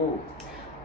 Cool.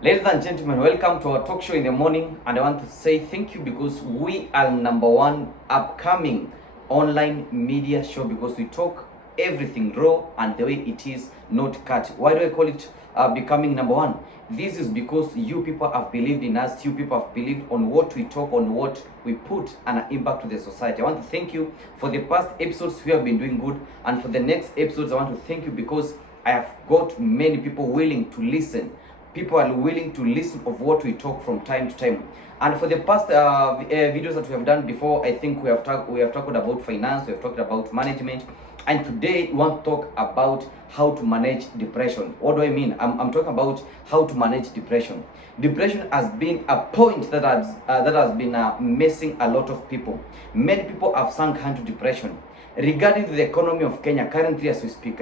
Ladies and gentlemen, welcome to our talk show in the morning, and I want to say thank you because we are #1 upcoming online media show because we talk everything raw and the way it is, not cut. Why do I call it becoming #1? This is because you people have believed in us, you people have believed on what we talk, on what we put and impact to the society. I want to thank you for the past episodes. We have been doing good, and for the next episodes I want to thank you because I have got many people willing to listen. People are willing to listen of what we talk from time to time. And for the past videos that we have done before, I think we have talked about finance, we have talked about management, and today we want to talk about how to manage depression. What do I mean? I'm talking about how to manage depression. Depression has been a point that has been messing a lot of people. Many people have sunk into depression. Regarding the economy of Kenya currently as we speak,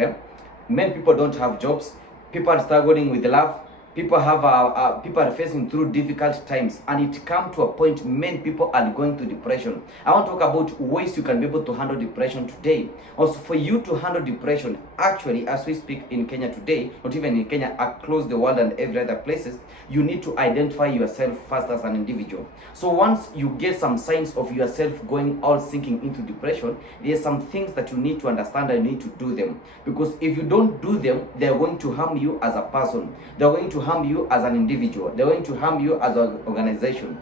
many people don't have jobs. People are struggling with love. People are facing through difficult times, and it come to a point many people are going to depression. I want to talk about ways you can be able to handle depression today. Also, for you to handle depression, actually, as we speak in Kenya today, not even in Kenya, across the world and every other places, you need to identify yourself first as an individual. So once you get some signs of yourself going all sinking into depression, there are some things that you need to understand and you need to do them. Because if you don't do them, they're going to harm you as a person. They're going to harm you as an individual. They're going to harm you as an organization.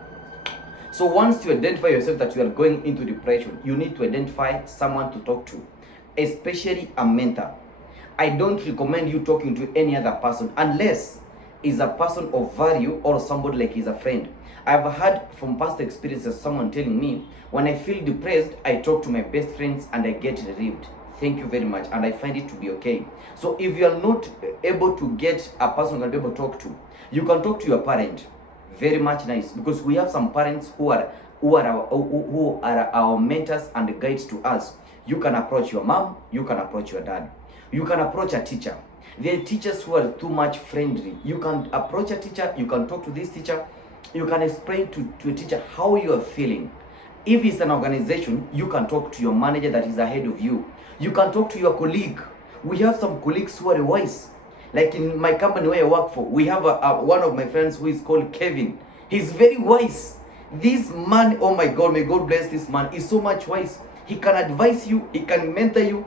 So once you identify yourself that you are going into depression, you need to identify someone to talk to, especially a mentor. I don't recommend you talking to any other person unless is a person of value or somebody like is a friend. I've heard from past experiences someone telling me, when I feel depressed, I talk to my best friends and I get relieved. Thank you very much, and I find it to be okay. So if you are not able to get a person you can be able to talk to, you can talk to your parent. Very much nice, because we have some parents who are our mentors and guides to us. You can approach your mom, you can approach your dad, you can approach a teacher. There are teachers who are too much friendly. You can approach a teacher, you can talk to this teacher, you can explain to a teacher how you are feeling. If it's an organization, you can talk to your manager that is ahead of you. You can talk to your colleague. We have some colleagues who are wise. Like in my company where I work for, we have one of my friends who is called Kevin. He's very wise. This man, oh my God, may God bless this man, is so much wise. He can advise you, he can mentor you,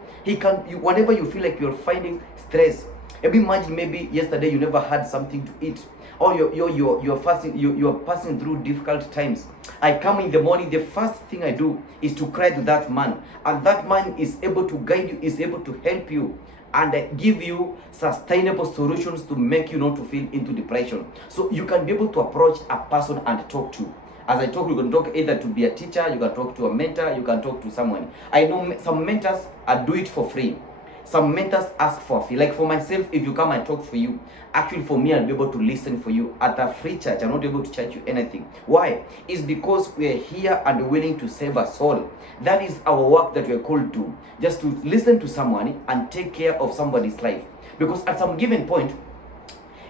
whenever you feel like you're finding stress. Imagine maybe yesterday you never had something to eat, or you're passing through difficult times. I come in the morning, the first thing I do is to cry to that man, and that man is able to guide you, is able to help you and give you sustainable solutions to make you not to feel into depression. So you can be able to approach a person and talk to. As I talk, you can talk either to be a teacher, you can talk to a mentor, you can talk to someone. I know some mentors do it for free. Some mentors ask for a fee. Like for myself, if you come and talk for you, actually for me, I'll be able to listen for you at a free charge. I'm not able to charge you anything. Why? It's because we're here and willing to save a soul. That is our work that we're called to. Just to listen to someone and take care of somebody's life. Because at some given point,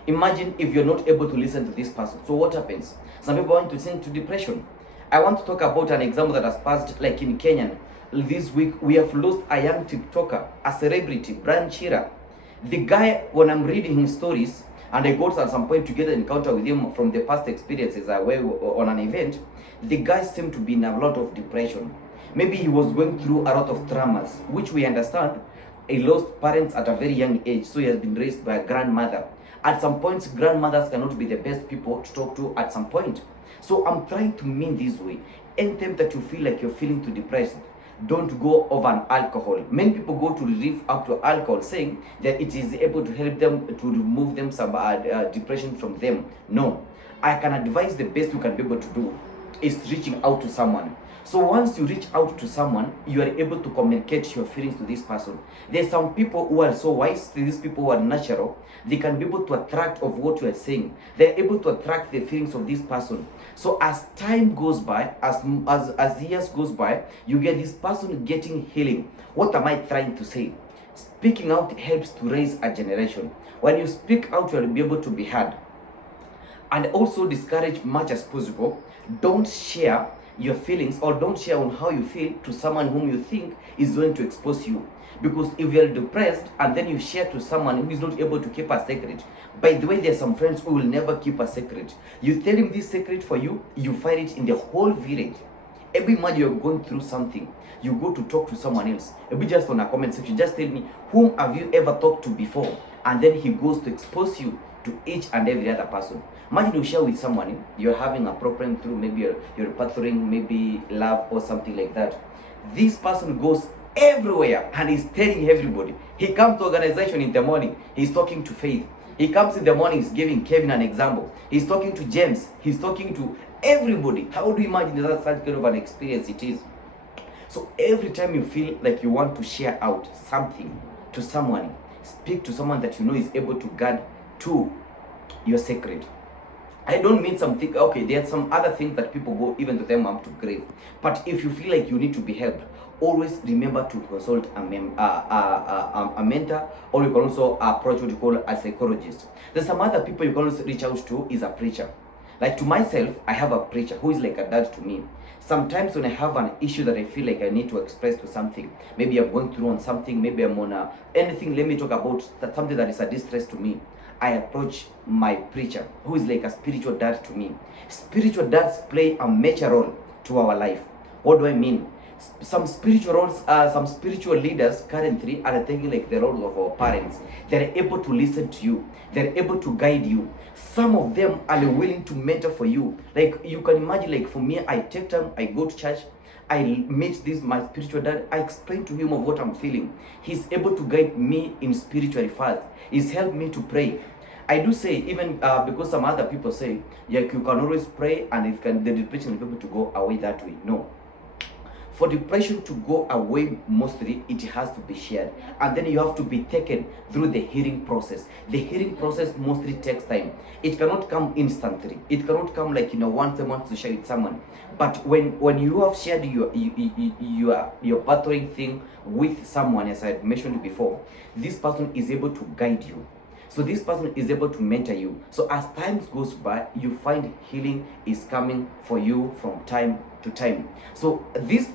imagine if you're not able to listen to this person. So what happens? Some people want to sink to depression. I want to talk about an example that has passed, like in Kenya. This week, we have lost a young TikToker, a celebrity, Brian Chira. The guy, when I'm reading his stories, and I got at some point to get an encounter with him from the past experiences on an event, the guy seemed to be in a lot of depression. Maybe he was going through a lot of traumas, which we understand. He lost parents at a very young age, so he has been raised by a grandmother. At some points, grandmothers cannot be the best people to talk to at some point. So I'm trying to mean this way. Anytime that you feel like you're feeling too depressed, don't go over an alcohol. Many people go to relief up to alcohol, saying that it is able to help them to remove them some depression from them. No, I can advise the best you can be able to do is reaching out to someone. So once you reach out to someone, you are able to communicate your feelings to this person. There's some people who are so wise, these people who are natural, they can be able to attract of what you are saying. They're able to attract the feelings of this person. So as time goes by, as years goes by, you get this person getting healing. What am I trying to say? Speaking out helps to raise a generation. When you speak out, you'll be able to be heard. And also discourage much as possible. Don't share your feelings, or don't share on how you feel to someone whom you think is going to expose you. Because if you're depressed and then you share to someone who is not able to keep a secret, by the way, there are some friends who will never keep a secret. You tell him this secret for you, you find it in the whole village. Every month you're going through something, you go to talk to someone else. Maybe just on a comment section, just tell me, whom have you ever talked to before? And then he goes to expose you to each and every other person. Imagine you share with someone, you're having a problem through, maybe you're battling, maybe love or something like that. This person goes everywhere and he's telling everybody. He comes to organization in the morning, he's talking to Faith. He comes in the morning, he's giving Kevin an example. He's talking to James, he's talking to everybody. How do you imagine that such kind of an experience it is? So every time you feel like you want to share out something to someone, speak to someone that you know is able to guard to your secret. I don't mean something, okay, there are some other things that people go even to them up to grave. But if you feel like you need to be helped, always remember to consult a mentor, or you can also approach what you call a psychologist. There's some other people you can also reach out to is a preacher. Like to myself, I have a preacher who is like a dad to me. Sometimes when I have an issue that I feel like I need to express to something, maybe I'm going through on something, maybe I'm on anything, let me talk about something that is a distress to me, I approach my preacher, who is like a spiritual dad to me. Spiritual dads play a major role to our life. What do I mean? Some spiritual roles, some spiritual leaders currently are taking like the role of our parents. They're able to listen to you. They're able to guide you. Some of them are willing to mentor for you. Like you can imagine, like for me, I take time, I go to church, I meet my spiritual dad, I explain to him of what I'm feeling. He's able to guide me in spiritual fast. He's helped me to pray. I do say, even because some other people say, yeah, you can always pray and the depression will be able to go away that way. No. For depression to go away, mostly it has to be shared, and then you have to be taken through the healing process. The healing process mostly takes time. It cannot come instantly. It cannot come like once a month to share with someone. But when you have shared your battling thing with someone, as I mentioned before, this person is able to guide you. So this person is able to mentor you. So as time goes by, you find healing is coming for you from time to time. So this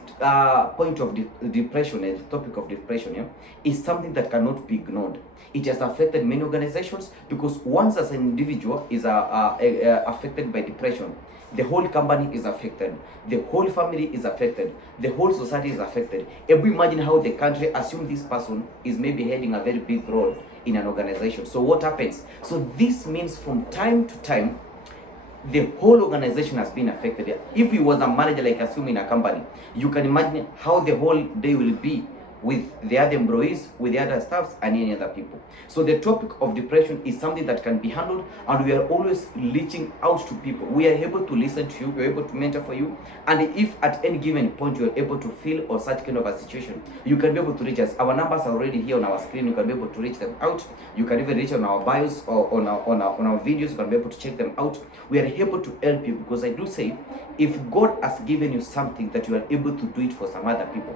point of depression, the topic of depression, is something that cannot be ignored. It has affected many organizations, because once as an individual is affected by depression, the whole company is affected, the whole family is affected, the whole society is affected. If we imagine how the country assume this person is maybe heading a very big role in an organization. So what happens? So this means from time to time, the whole organization has been affected. If he was a manager, like assuming a company, you can imagine how the whole day will be with the other employees, with the other staffs, and any other people. So the topic of depression is something that can be handled, and we are always reaching out to people. We are able to listen to you, we are able to mentor for you, and if at any given point you are able to feel or such kind of a situation, you can be able to reach us. Our numbers are already here on our screen. You can be able to reach them out. You can even reach on our bios or on our videos. You can be able to check them out. We are able to help you, because I do say, if God has given you something that you are able to do it for some other people,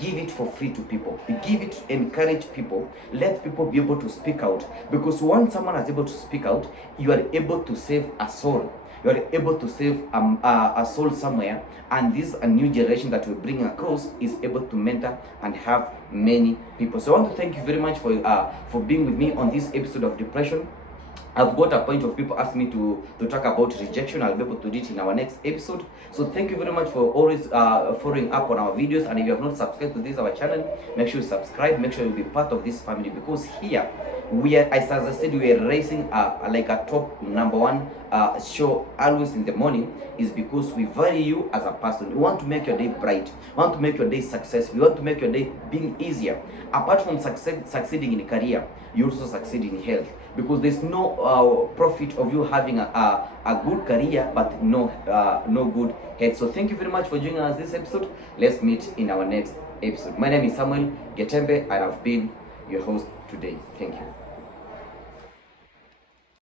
give it for free to people. Give it, encourage people, let people be able to speak out, because once someone is able to speak out, you are able to save a soul. You are able to save a soul somewhere, and this a new generation that we're bringing across is able to mentor and have many people. So I want to thank you very much for being with me on this episode of depression. I've got a point of people asking me to talk about rejection. I'll be able to do it in our next episode. So thank you very much for always following up on our videos. And if you have not subscribed to our channel, make sure you subscribe. Make sure you be part of this family, because here we are, as I said, we are raising like a top #1 show always in the morning, is because we value you as a person. We want to make your day bright. We want to make your day successful. We want to make your day being easier. Apart from succeeding in career, you also succeed in health, because there's no profit of you having a good career but no good health. So thank you very much for joining us this episode. Let's meet in our next episode. My name is Samuel Getembe, and I've been your host today. Thank you.